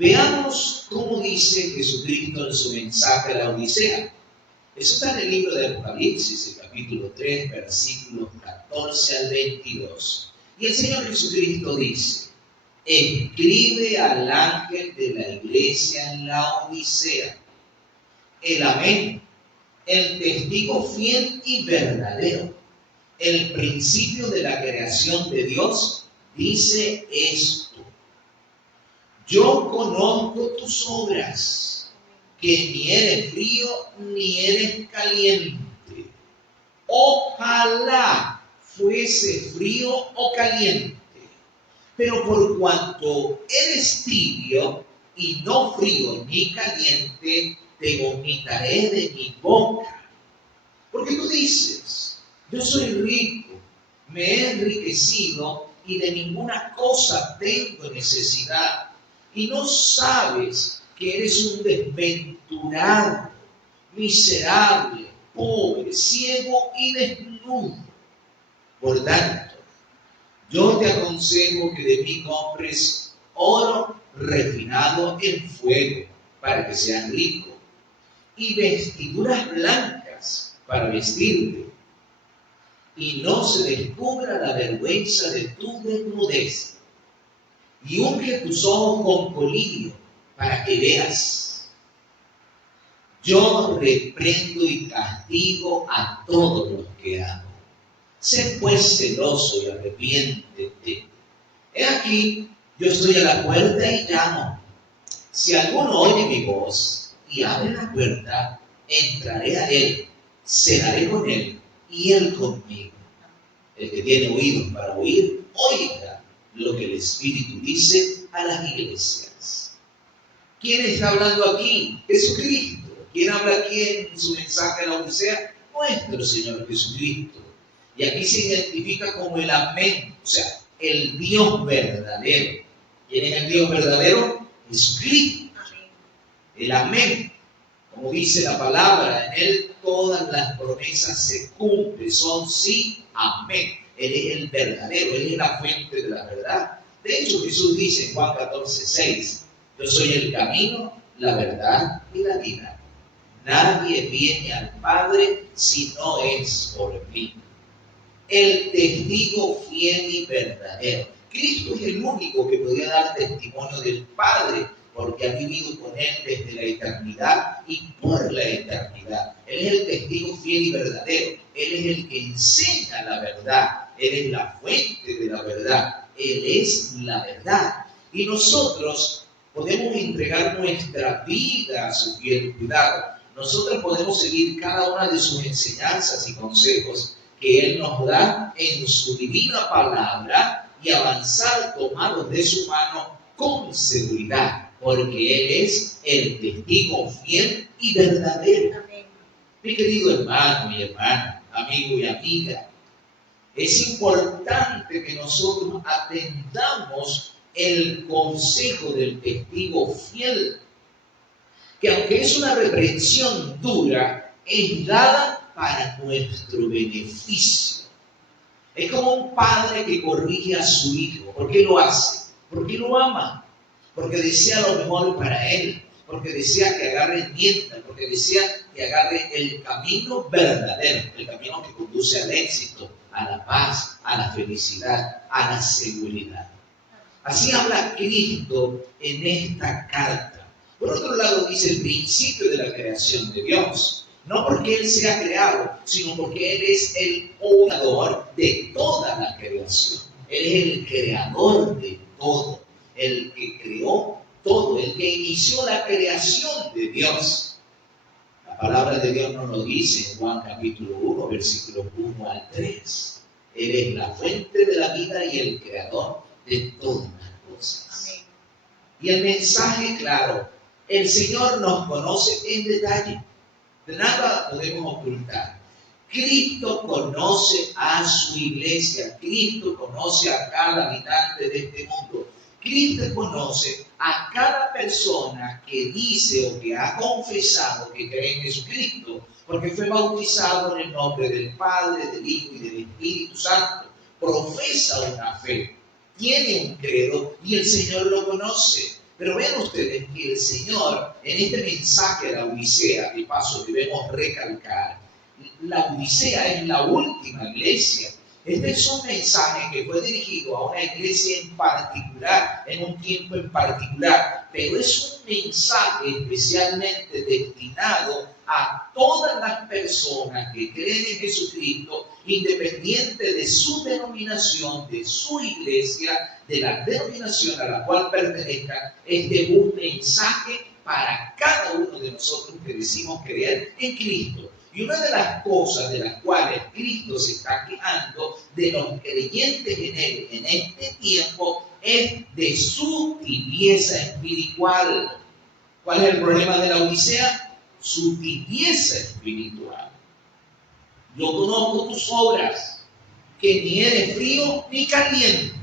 Veamos cómo dice Jesucristo en su mensaje a la Odisea. Eso está en el libro de Apocalipsis, el capítulo 3, versículos 14 al 22. Y el Señor Jesucristo dice: escribe al ángel de la iglesia en la Odisea, el amén, el testigo fiel y verdadero, el principio de la creación de Dios, dice esto: yo conozco tus obras, que ni eres frío ni eres caliente. Ojalá fuese frío o caliente, pero por cuanto eres tibio y no frío ni caliente, te vomitaré de mi boca. Porque tú dices: yo soy rico, me he enriquecido y de ninguna cosa tengo necesidad. Y no sabes que eres un desventurado, miserable, pobre, ciego y desnudo. Por tanto, yo te aconsejo que de mí compres oro refinado en fuego para que seas rico, y vestiduras blancas para vestirte, y no se descubra la vergüenza de tu desnudez. Y unge tus ojos con colirio para que veas. Yo reprendo y castigo a todos los que amo. Sé pues celoso y arrepiéntete. He aquí, yo estoy a la puerta y llamo. Si alguno oye mi voz y abre la puerta, entraré a él, cenaré con él y él conmigo. El que tiene oídos para oír, oiga lo que el Espíritu dice a las iglesias. ¿Quién está hablando aquí? Jesucristo. ¿Quién habla aquí en su mensaje a la Odisea? Nuestro Señor Jesucristo. Y aquí se identifica como el amén, o sea, el Dios verdadero. ¿Quién es el Dios verdadero? Jesucristo. El amén. Como dice la palabra, en él todas las promesas se cumplen, son sí, amén. Él es el verdadero, él es la fuente de la verdad. De hecho, Jesús dice en Juan 14:6, yo soy el camino, la verdad y la vida. Nadie viene al Padre si no es por mí. El testigo fiel y verdadero. Cristo es el único que podía dar testimonio del Padre, porque ha vivido con él desde la eternidad y por la eternidad. Él es el testigo fiel y verdadero. Él es el que enseña la verdad. Él es la fuente de la verdad. Él es la verdad. Y nosotros podemos entregar nuestra vida a su fiel cuidado. Nosotros podemos seguir cada una de sus enseñanzas y consejos que Él nos da en su divina palabra y avanzar tomados de su mano con seguridad, porque Él es el testigo fiel y verdadero. Amén. Mi querido hermano y hermana, amigo y amiga, es importante que nosotros atendamos el consejo del testigo fiel, que aunque es una reprensión dura, es dada para nuestro beneficio. Es como un padre que corrige a su hijo. ¿Por qué lo hace? Porque lo ama, porque desea lo mejor para él, porque desea que agarre mienta, porque desea que agarre el camino verdadero, el camino que conduce al éxito, a la paz, a la felicidad, a la seguridad. Así habla Cristo en esta carta. Por otro lado, dice el principio de la creación de Dios. No porque Él sea creado, sino porque Él es el creador de toda la creación. Él es el creador de todo, el que creó todo, el que inició la creación de Dios. La palabra de Dios nos lo dice en Juan capítulo 1, versículos 1 al 3. Él es la fuente de la vida y el creador de todas las cosas. Amén. Y el mensaje claro, el Señor nos conoce en detalle. Nada podemos ocultar. Cristo conoce a su iglesia. Cristo conoce a cada habitante de este mundo. Cristo conoce a cada persona que dice o que ha confesado que cree en Jesucristo, porque fue bautizado en el nombre del Padre, del Hijo y del Espíritu Santo. Profesa una fe, tiene un credo y el Señor lo conoce. Pero vean ustedes que el Señor, en este mensaje de la Odisea, de paso debemos recalcar, la Odisea es la última iglesia. Este es un mensaje que fue dirigido a una iglesia en particular, en un tiempo en particular, pero es un mensaje especialmente destinado a todas las personas que creen en Jesucristo, independiente de su denominación, de su iglesia, de la denominación a la cual pertenezcan. Este es un mensaje para cada uno de nosotros que decimos creer en Cristo. Y una de las cosas de las cuales Cristo se está quejando de los creyentes en Él en este tiempo es de su tibieza espiritual. ¿Cuál es el problema de la Odisea? Su tibieza espiritual. Yo conozco tus obras, que ni eres frío ni caliente.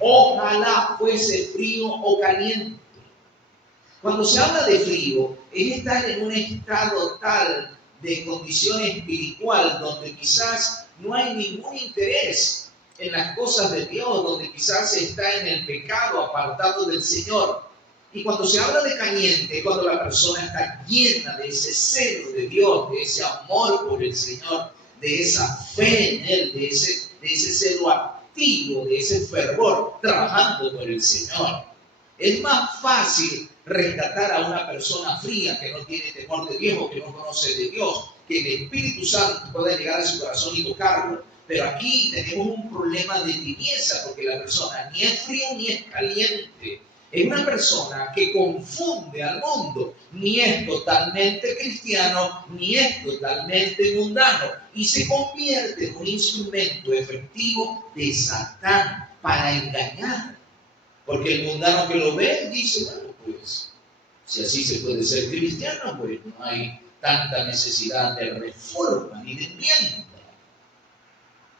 Ojalá fuese frío o caliente. Cuando se habla de frío, es estar en un estado tal de condición espiritual donde quizás no hay ningún interés en las cosas de Dios, donde quizás está en el pecado apartado del Señor. Y cuando se habla de caliente, cuando la persona está llena de ese celo de Dios, de ese amor por el Señor, de esa fe en Él, de ese celo activo, de ese fervor, trabajando por el Señor. Es más fácil rescatar a una persona fría que no tiene temor de Dios o que no conoce de Dios, que el Espíritu Santo pueda llegar a su corazón y tocarlo. Pero aquí tenemos un problema de tibieza, porque la persona ni es frío ni es caliente. Es una persona que confunde al mundo, ni es totalmente cristiano, ni es totalmente mundano, y se convierte en un instrumento efectivo de Satán para engañar. Porque el mundano que lo ve dice, bueno, pues, si así se puede ser cristiano, pues no hay tanta necesidad de reforma ni de enmienda.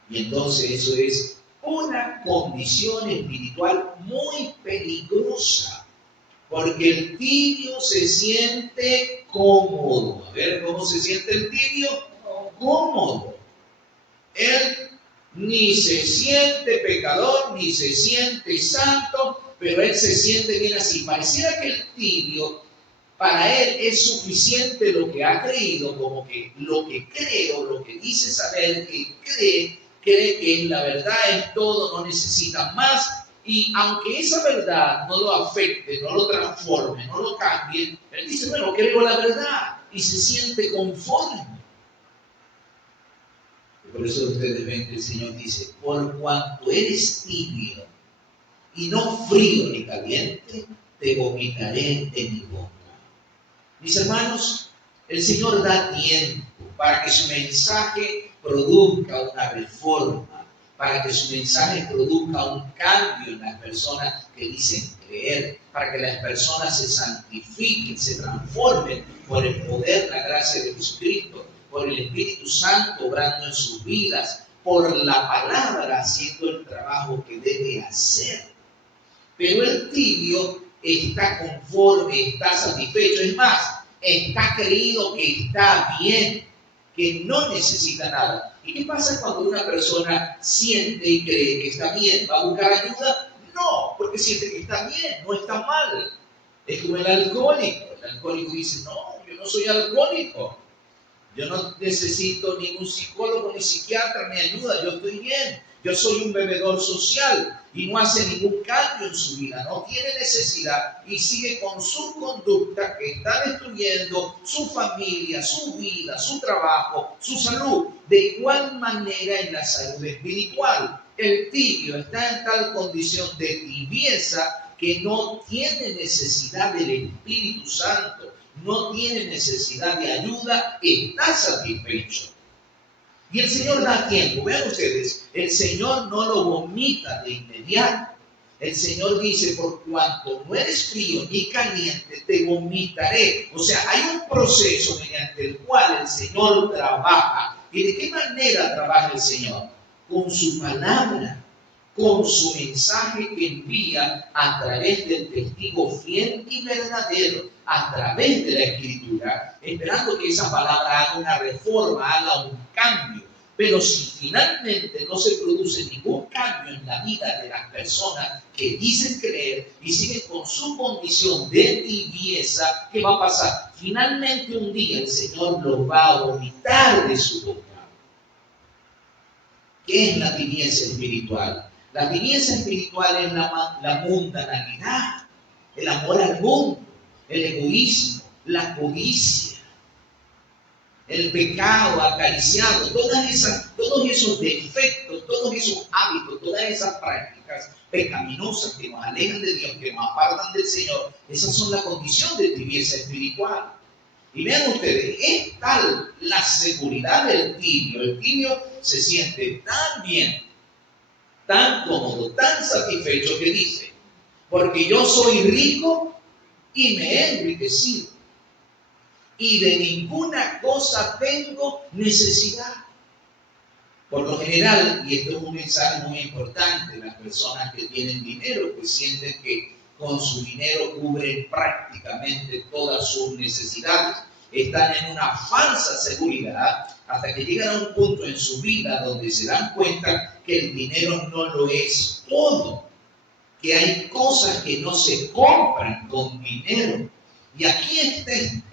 Y entonces eso es una condición espiritual muy peligrosa, porque el tibio se siente cómodo. A ver, ¿cómo se siente el tibio? Cómodo. Él ni se siente pecador, ni se siente santo, pero él se siente bien así. Pareciera que el tibio, para él es suficiente lo que ha creído, como que lo que cree o lo que dice saber que cree que la verdad es todo, no necesita más. Y aunque esa verdad no lo afecte, no lo transforme, no lo cambie, él dice, bueno, creo la verdad y se siente conforme. Por eso ustedes ven que el Señor dice, por cuanto eres tibio y no frío ni caliente, te vomitaré de mi boca. Mis hermanos, el Señor da tiempo para que su mensaje produzca una reforma, para que su mensaje produzca un cambio en las personas que dicen creer, para que las personas se santifiquen, se transformen por el poder, la gracia de Jesucristo, por el Espíritu Santo obrando en sus vidas, por la palabra haciendo el trabajo que debe hacer. Pero el tibio está conforme, está satisfecho, es más, está creído que está bien, que no necesita nada. ¿Y qué pasa cuando una persona siente y cree que está bien? ¿Va a buscar ayuda? No, porque siente que está bien, no está mal. Es como el alcohólico. El alcohólico dice, no, yo no soy alcohólico. Yo no necesito ningún psicólogo ni psiquiatra ni ayuda, yo estoy bien. Yo soy un bebedor social y no hace ningún cambio en su vida, no tiene necesidad y sigue con su conducta que está destruyendo su familia, su vida, su trabajo, su salud. De igual manera en la salud espiritual. El tibio está en tal condición de tibieza que no tiene necesidad del Espíritu Santo, no tiene necesidad de ayuda, está satisfecho. Y el Señor da tiempo. Vean ustedes, el Señor no lo vomita de inmediato. El Señor dice, por cuanto no eres frío ni caliente, te vomitaré. O sea, hay un proceso mediante el cual el Señor trabaja. ¿Y de qué manera trabaja el Señor? Con su palabra, con su mensaje que envía a través del testigo fiel y verdadero, a través de la Escritura, esperando que esa palabra haga una reforma, haga un cambio. Pero si finalmente no se produce ningún cambio en la vida de las personas que dicen creer y siguen con su condición de tibieza, ¿qué va a pasar? Finalmente un día el Señor los va a vomitar de su boca. ¿Qué es la tibieza espiritual? La tibieza espiritual es la mundanalidad, el amor al mundo, el egoísmo, la codicia, el pecado acariciado, todos esos defectos, todos esos hábitos, todas esas prácticas pecaminosas que nos alejan de Dios, que nos apartan del Señor, esas son la condición de tibieza espiritual. Y vean ustedes, es tal la seguridad del tibio. El tibio se siente tan bien, tan cómodo, tan satisfecho que dice, porque yo soy rico y me he enriquecido. Y de ninguna cosa tengo necesidad. Por lo general, y esto es un mensaje muy importante, las personas que tienen dinero, que sienten que con su dinero cubren prácticamente todas sus necesidades, están en una falsa seguridad hasta que llegan a un punto en su vida donde se dan cuenta que el dinero no lo es todo, que hay cosas que no se compran con dinero. Y aquí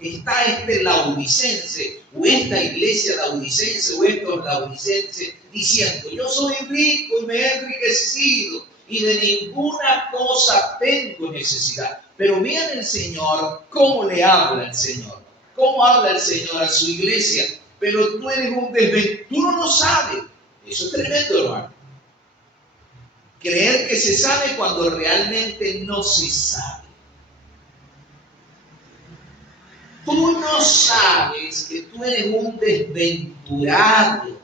está este laodicense, o esta iglesia laodicense, o estos laodicenses, diciendo, yo soy rico y me he enriquecido, y de ninguna cosa tengo necesidad. Pero vean el Señor, cómo le habla el Señor, cómo habla el Señor a su iglesia. Pero tú eres un desventurado, tú no lo sabes. Eso es tremendo, hermano. Creer que se sabe cuando realmente no se sabe. Tú no sabes que tú eres un desventurado,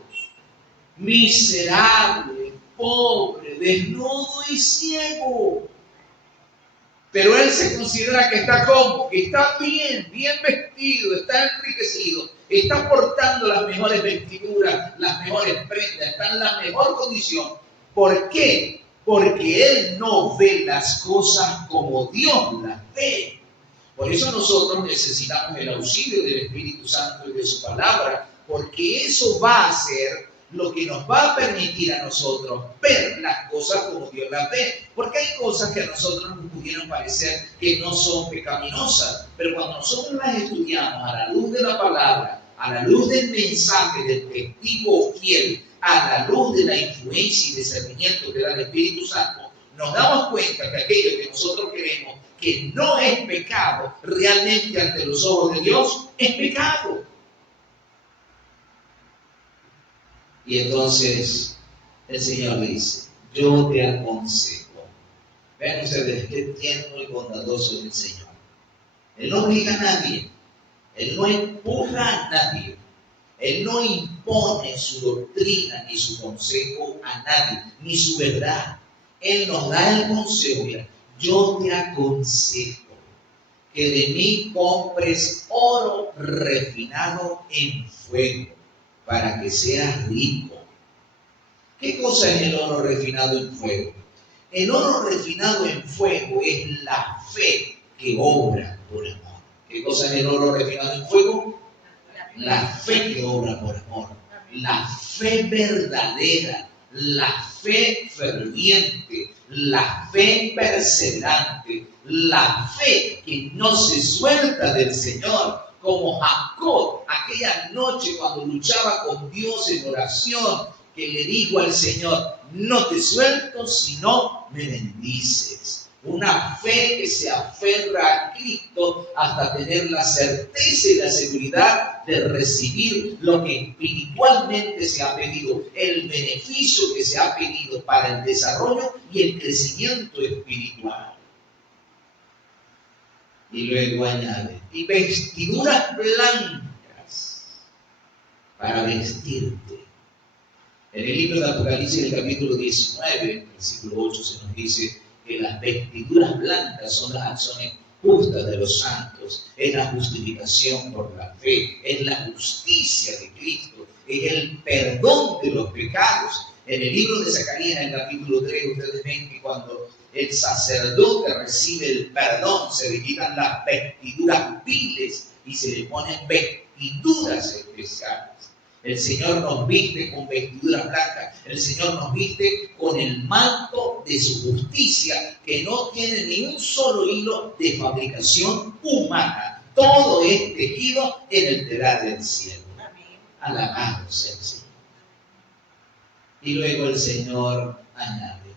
miserable, pobre, desnudo y ciego. Pero él se considera que está como, que está bien vestido, está enriquecido, está portando las mejores vestiduras, las mejores prendas, está en la mejor condición. ¿Por qué? Porque él no ve las cosas como Dios las ve. Por eso nosotros necesitamos el auxilio del Espíritu Santo y de su palabra, porque eso va a ser lo que nos va a permitir a nosotros ver las cosas como Dios las ve. Porque hay cosas que a nosotros nos pudieran parecer que no son pecaminosas, pero cuando nosotros las estudiamos a la luz de la palabra, a la luz del mensaje del testigo fiel, a la luz de la influencia y discernimiento que da el Espíritu Santo, nos damos cuenta que aquello que nosotros creemos que no es pecado, realmente ante los ojos de Dios es pecado. Y entonces el Señor dice, yo te aconsejo. Vean ustedes qué tierno y bondadoso es el Señor. Él no obliga a nadie, Él no empuja a nadie, Él no impone su doctrina ni su consejo a nadie, ni su verdad. Él nos da el consejo, mira, yo te aconsejo que de mí compres oro refinado en fuego para que seas rico. ¿Qué cosa es el oro refinado en fuego? El oro refinado en fuego es la fe que obra por amor. ¿Qué cosa es el oro refinado en fuego? La fe que obra por amor. La fe verdadera, la fe ferviente, la fe perseverante, la fe que no se suelta del Señor, como Jacob aquella noche cuando luchaba con Dios en oración, que le dijo al Señor, no te suelto si no me bendices. Una fe que se aferra a Cristo hasta tener la certeza y la seguridad de recibir lo que espiritualmente se ha pedido, el beneficio que se ha pedido para el desarrollo y el crecimiento espiritual. Y luego añade, y vestiduras blancas para vestirte. En el libro de Apocalipsis, el capítulo 19, versículo 8, se nos dice que las vestiduras blancas son las acciones justas de los santos, es la justificación por la fe, es la justicia de Cristo, es el perdón de los pecados. En el libro de Zacarías, en el capítulo 3, ustedes ven que cuando el sacerdote recibe el perdón, se le quitan las vestiduras viles y se le ponen vestiduras especiales. El Señor nos viste con vestiduras blancas. El Señor nos viste con el manto de su justicia, que no tiene ni un solo hilo de fabricación humana. Todo es tejido en el telar del cielo. Alabado sea el Señor. Y luego el Señor añade: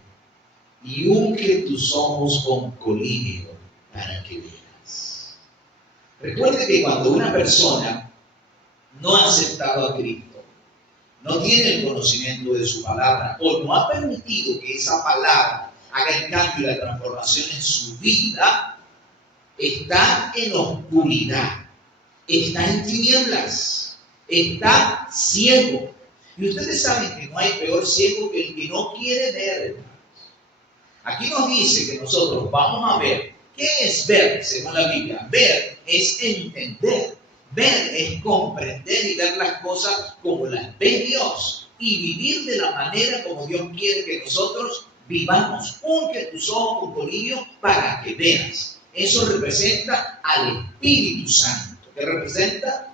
y unge tus ojos con colirio para que veas. Recuerde que cuando una persona no ha aceptado a Cristo, no tiene el conocimiento de su palabra, o no ha permitido que esa palabra haga el cambio y la transformación en su vida, está en oscuridad, está en tinieblas, está ciego. Y ustedes saben que no hay peor ciego que el que no quiere ver. Aquí nos dice que nosotros vamos a ver. ¿Qué es ver según la Biblia? Ver es entender. Ver es comprender y ver las cosas como las ve Dios y vivir de la manera como Dios quiere que nosotros vivamos. Unge tus ojos con colirio para que veas. Eso representa al Espíritu Santo. ¿Qué representa?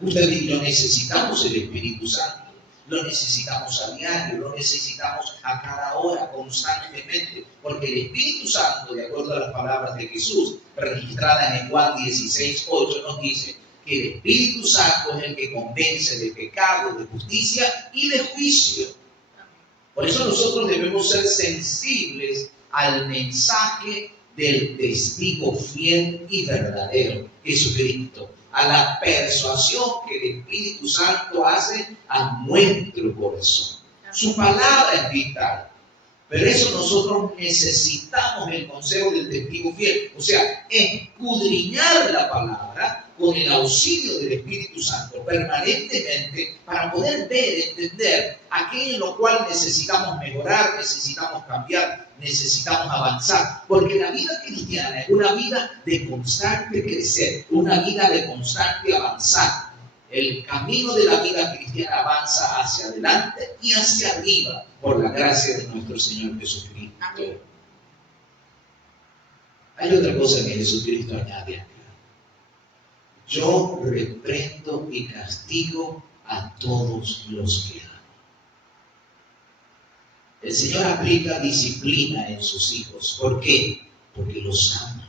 Usted y yo necesitamos el Espíritu Santo. Lo necesitamos a diario, lo necesitamos a cada hora, constantemente, porque el Espíritu Santo, de acuerdo a las palabras de Jesús, registradas en Juan 16:8, nos dice que el Espíritu Santo es el que convence de pecado, de justicia y de juicio. Por eso nosotros debemos ser sensibles al mensaje del testigo fiel y verdadero, Jesucristo, a la persuasión que el Espíritu Santo hace a nuestro corazón. Su palabra es vital, pero eso nosotros necesitamos el consejo del testigo fiel, o sea, escudriñar la palabra con el auxilio del Espíritu Santo permanentemente para poder ver, entender aquello en lo cual necesitamos mejorar, necesitamos cambiar, necesitamos avanzar, porque la vida cristiana es una vida de constante crecer, una vida de constante avanzar. El camino de la vida cristiana avanza hacia adelante y hacia arriba por la gracia de nuestro Señor Jesucristo. Amén. Hay otra cosa que Jesucristo añade acá: yo reprendo y castigo a todos los que amo. El Señor aplica disciplina en sus hijos. ¿Por qué? Porque los ama.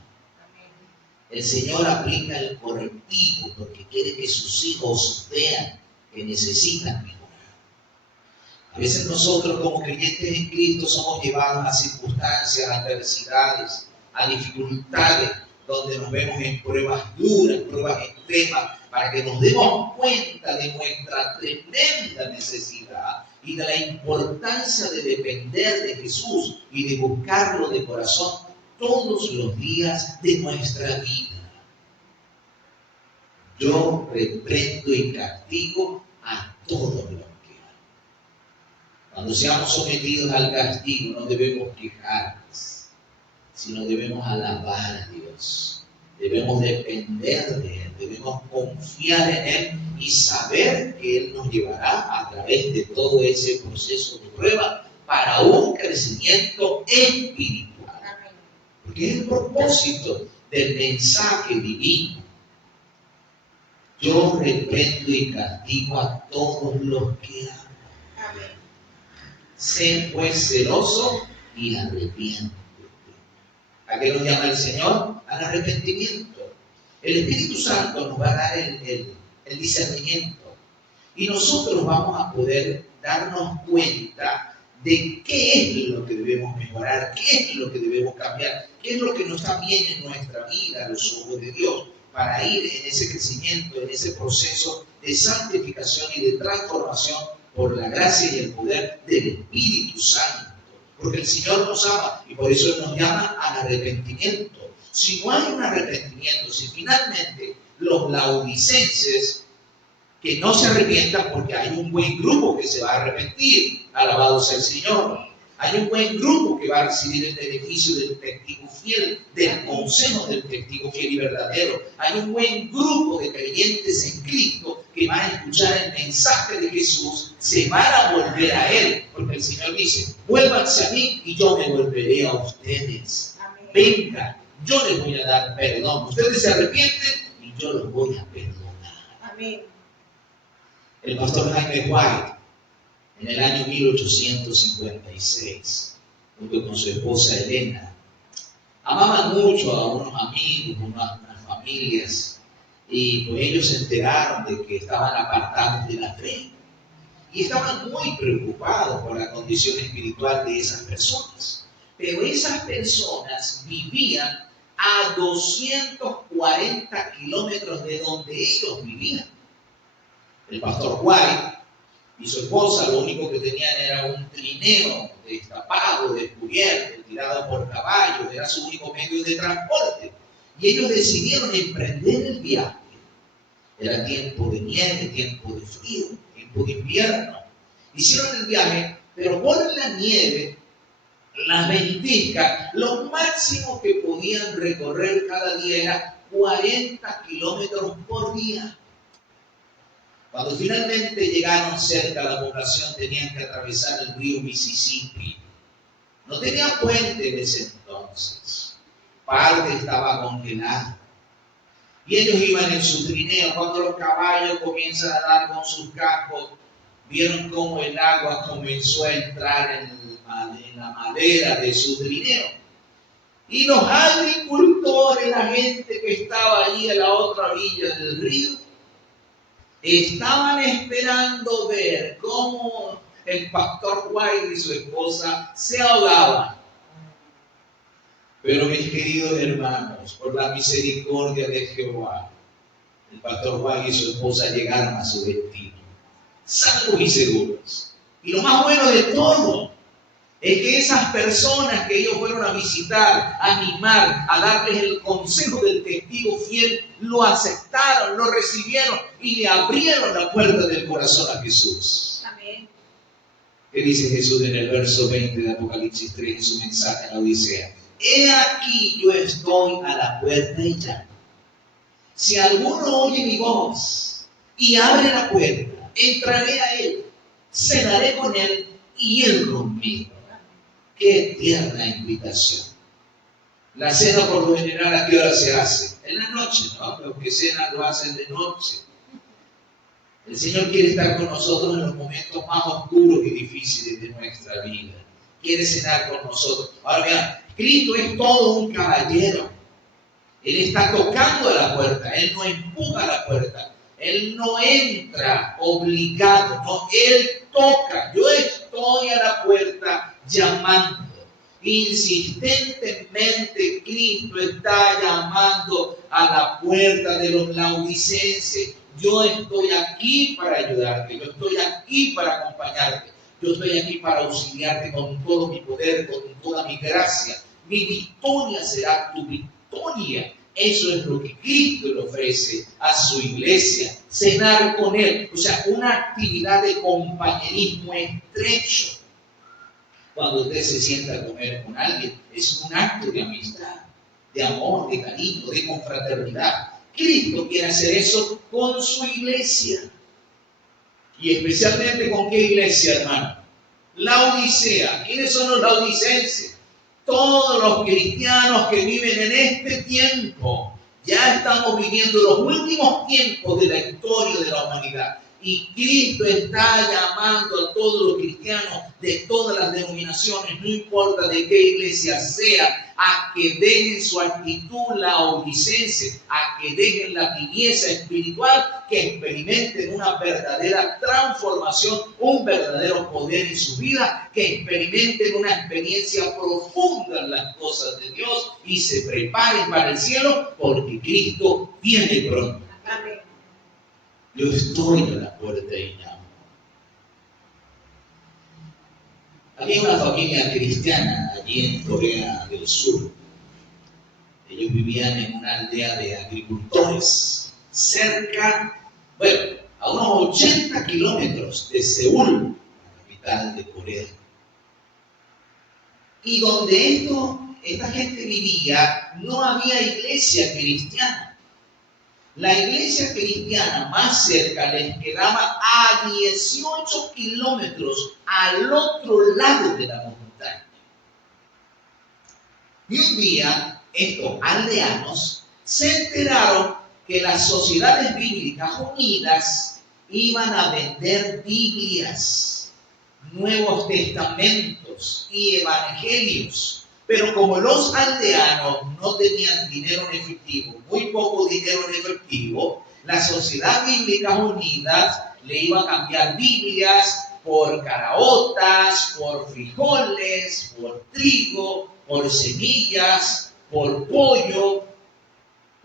El Señor aplica el correctivo porque quiere que sus hijos vean que necesitan mejorar. A veces nosotros como creyentes en Cristo somos llevados a circunstancias, a adversidades, a dificultades, donde nos vemos en pruebas duras, pruebas extremas, para que nos demos cuenta de nuestra tremenda necesidad y de la importancia de depender de Jesús y de buscarlo de corazón todos los días de nuestra vida. Yo reprendo y castigo a todos los que amo. Cuando seamos sometidos al castigo, no debemos quejarnos, sino debemos alabar a Dios. Debemos depender de Él, debemos confiar en Él y saber que Él nos llevará a través de todo ese proceso de prueba para un crecimiento espiritual. Porque es el propósito del mensaje divino. Yo reprendo y castigo a todos los que amo. Amén. Sé pues celoso y arrepiéntete. ¿A qué nos llama el Señor? Al arrepentimiento. El Espíritu Santo nos va a dar el discernimiento. Y nosotros vamos a poder darnos cuenta de qué es lo que debemos mejorar, qué es lo que debemos cambiar, qué es lo que no está bien en nuestra vida a los ojos de Dios, para ir en ese crecimiento, en ese proceso de santificación y de transformación por la gracia y el poder del Espíritu Santo. Porque el Señor nos ama y por eso nos llama al arrepentimiento. Si no hay un arrepentimiento, si finalmente los laodicenses que no se arrepientan, porque hay un buen grupo que se va a arrepentir, alabado sea el Señor. Hay un buen grupo que va a recibir el beneficio del testigo fiel, del consejo del testigo fiel y verdadero. Hay un buen grupo de creyentes en Cristo que van a escuchar el mensaje de Jesús, se van a volver a Él, porque el Señor dice: vuélvanse a mí y yo me volveré a ustedes. Amén. Vengan, yo les voy a dar perdón. Ustedes se arrepienten y yo los voy a perdonar. Amén. El pastor Jaime White, en el año 1856, junto con su esposa Elena, amaban mucho a unos amigos, unas familias, y pues ellos se enteraron de que estaban apartados de la fe y estaban muy preocupados por la condición espiritual de esas personas. Pero esas personas vivían a 240 kilómetros de donde ellos vivían. El pastor White y su esposa lo único que tenían era un trineo destapado, descubierto, tirado por caballos, era su único medio de transporte. Y ellos decidieron emprender el viaje. Era tiempo de nieve, tiempo de frío, tiempo de invierno. Hicieron el viaje, pero por la nieve, las ventiscas, lo máximo que podían recorrer cada día era 40 kilómetros por día. Cuando finalmente llegaron cerca a la población, tenían que atravesar el río Mississippi. No tenían puente en ese entonces. Parte estaba congelada. Y ellos iban en su trineo. Cuando los caballos comienzan a dar con sus cascos, vieron cómo el agua comenzó a entrar en la madera de su trineo. Y los agricultores, la gente que estaba allí a la otra orilla del río, estaban esperando ver cómo el pastor White y su esposa se ahogaban. Pero mis queridos hermanos, por la misericordia de Jehová, el pastor White y su esposa llegaron a su destino, salvos y seguros. Y lo más bueno de todo es que esas personas que ellos fueron a visitar, a animar, a darles el consejo del testigo fiel, lo aceptaron, lo recibieron y le abrieron la puerta del corazón a Jesús. Amén. ¿Qué dice Jesús en el verso 20 de Apocalipsis 3 en su mensaje en la Odisea? He aquí yo estoy a la puerta y llamo. Si alguno oye mi voz y abre la puerta, entraré a él, cenaré con él y él conmigo. Qué tierna invitación. La cena por lo general, ¿a qué hora se hace? En la noche, ¿no? Los que cenan lo hacen de noche. El Señor quiere estar con nosotros en los momentos más oscuros y difíciles de nuestra vida. Quiere cenar con nosotros. Ahora vean, Cristo es todo un caballero. Él está tocando a la puerta. Él no empuja a la puerta. Él no entra obligado. No, Él toca. Yo estoy a la puerta llamando. Insistentemente Cristo está llamando a la puerta de los laodicenses. Yo estoy aquí para ayudarte. Yo estoy aquí para acompañarte. Yo estoy aquí para auxiliarte con todo mi poder, con toda mi gracia. Mi victoria será tu victoria. Eso es lo que Cristo le ofrece a su iglesia. Cenar con Él. O sea, una actividad de compañerismo estrecho. Cuando usted se sienta a comer con alguien, es un acto de amistad, de amor, de cariño, de confraternidad. Cristo quiere hacer eso con su iglesia. Y especialmente con qué iglesia, hermano? La Odisea. ¿Quiénes son los laodicenses? Todos los cristianos que viven en este tiempo. Ya estamos viviendo los últimos tiempos de la historia de la humanidad. Y Cristo está llamando a todos los cristianos de todas las denominaciones, no importa de qué iglesia sea, a que dejen su actitud laodicense, a que dejen la tibieza espiritual, que experimenten una verdadera transformación, un verdadero poder en su vida, que experimenten una experiencia profunda en las cosas de Dios y se preparen para el cielo, porque Cristo viene pronto. Amén. Yo estoy a la puerta y llamo. Había una familia cristiana allí en Corea del Sur. Ellos vivían en una aldea de agricultores, cerca, a unos 80 kilómetros de Seúl, la capital de Corea. Y donde esta gente vivía, no había iglesia cristiana. La iglesia cristiana más cerca les quedaba a 18 kilómetros al otro lado de la montaña. Y un día, estos aldeanos se enteraron que las sociedades bíblicas unidas iban a vender Biblias, Nuevos Testamentos y Evangelios. Pero como los aldeanos no tenían dinero en efectivo, muy poco dinero en efectivo, la Sociedad Bíblica Unida le iba a cambiar Biblias por caraotas, por frijoles, por trigo, por semillas, por pollo.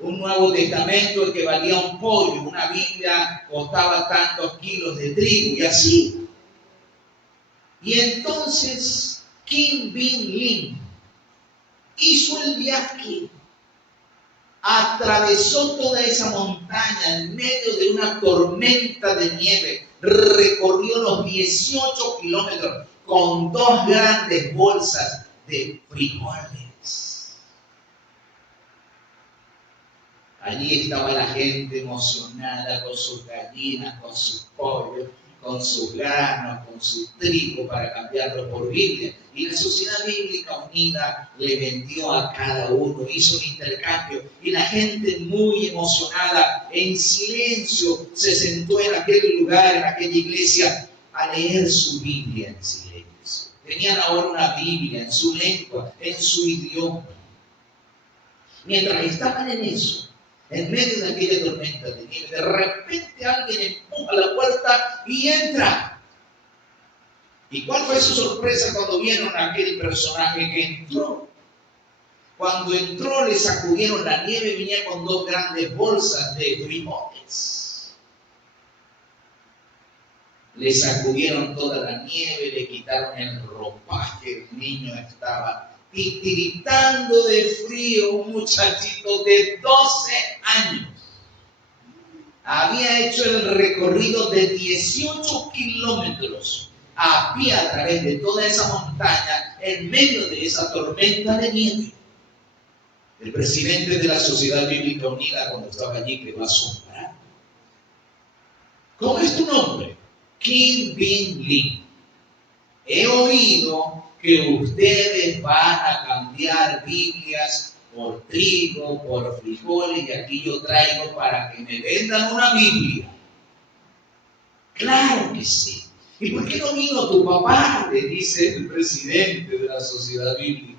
Un Nuevo Testamento que valía un pollo, una Biblia costaba tantos kilos de trigo y así. Y entonces Kim Bin-Lin hizo el viaje, atravesó toda esa montaña en medio de una tormenta de nieve, recorrió los 18 kilómetros con 2 grandes bolsas de frijoles. Allí estaba la gente emocionada con sus gallinas, con sus pollos, con sus granos, con su trigo para cambiarlo por Biblia. Y la Sociedad Bíblica Unida le vendió a cada uno, hizo un intercambio. Y la gente muy emocionada, en silencio, se sentó en aquel lugar, en aquella iglesia, a leer su Biblia en silencio. Tenían ahora una Biblia en su lengua, en su idioma. Mientras estaban en eso, en medio de aquella tormenta de nieve, de repente alguien empuja la puerta y entra. ¿Y cuál fue su sorpresa cuando vieron a aquel personaje que entró? Cuando entró le sacudieron la nieve y venía con 2 grandes bolsas de frijoles. Le sacudieron toda la nieve, le quitaron el ropaje, el niño estaba titiritando de frío, un muchachito de 12 años. Había hecho el recorrido de 18 kilómetros a pie a través de toda esa montaña en medio de esa tormenta de nieve. El presidente de la Sociedad Bíblica Unida, cuando estaba allí, quedó asombrado. ¿Cómo es tu nombre? Kim Bin-Lin. He oído que ustedes van a cambiar Biblias por trigo, por frijoles, y aquí yo traigo para que me vendan una Biblia. Claro que sí. ¿Y por qué no vino tu papá?, le dice el presidente de la Sociedad Bíblica.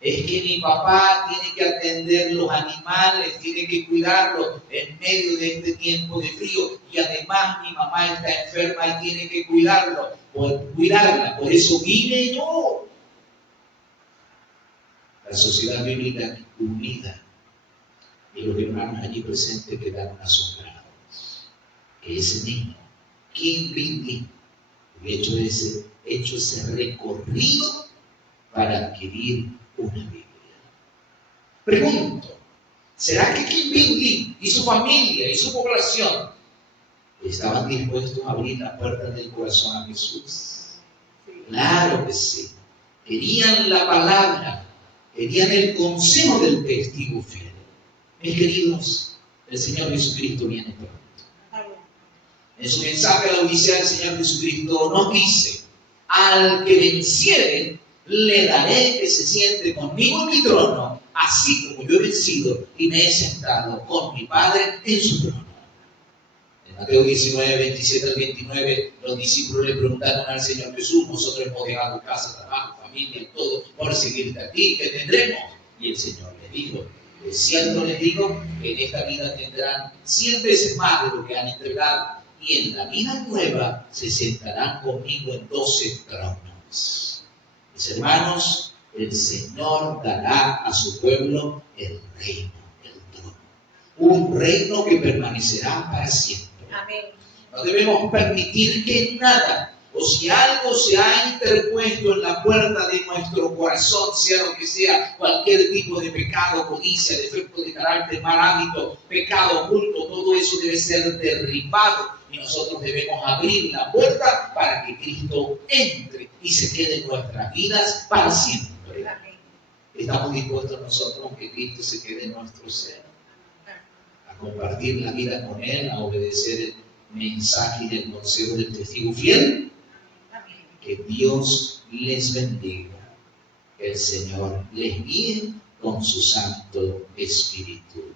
Es que mi papá tiene que atender los animales, tiene que cuidarlos en medio de este tiempo de frío, y además mi mamá está enferma y tiene que cuidarla, por eso vine yo. La Sociedad Bíblica Unida y los hermanos allí presentes quedaron asombrados que ese niño, Kim Bin-Lin, había hecho ese recorrido para adquirir una Biblia. Pregunto, ¿será que Kim Bin-Lin y su familia y su población estaban dispuestos a abrir las puertas del corazón a Jesús? Claro que sí. Querían la palabra, querían el consejo del testigo fiel. Mis queridos, el Señor Jesucristo viene pronto. En su mensaje a la Odisea, el Señor Jesucristo nos dice: al que venciere, le daré que se siente conmigo en mi trono, así como yo he vencido y me he sentado con mi Padre en su trono. En Mateo 19, 27 al 29, los discípulos le preguntaron al Señor Jesús: nosotros hemos dejado casa, trabajo, familia, todo, por seguirte a ti, ¿qué tendremos? Y el Señor le dijo: de cierto les digo que en esta vida tendrán 100 veces más de lo que han entregado, y en la vida nueva se sentarán conmigo en 12 tronos. Mis hermanos, el Señor dará a su pueblo el reino, el trono. Un reino que permanecerá para siempre. Amén. No debemos permitir que nada, o si algo se ha interpuesto en la puerta de nuestro corazón, sea lo que sea, cualquier tipo de pecado, codicia, defecto de carácter, mal hábito, pecado oculto, todo eso debe ser derribado. Y nosotros debemos abrir la puerta para que Cristo entre y se quede en nuestras vidas para siempre. Estamos dispuestos nosotros a que Cristo se quede en nuestro ser, a compartir la vida con Él, a obedecer el mensaje y el consejo del testigo fiel. Que Dios les bendiga, que el Señor les guíe con su Santo Espíritu.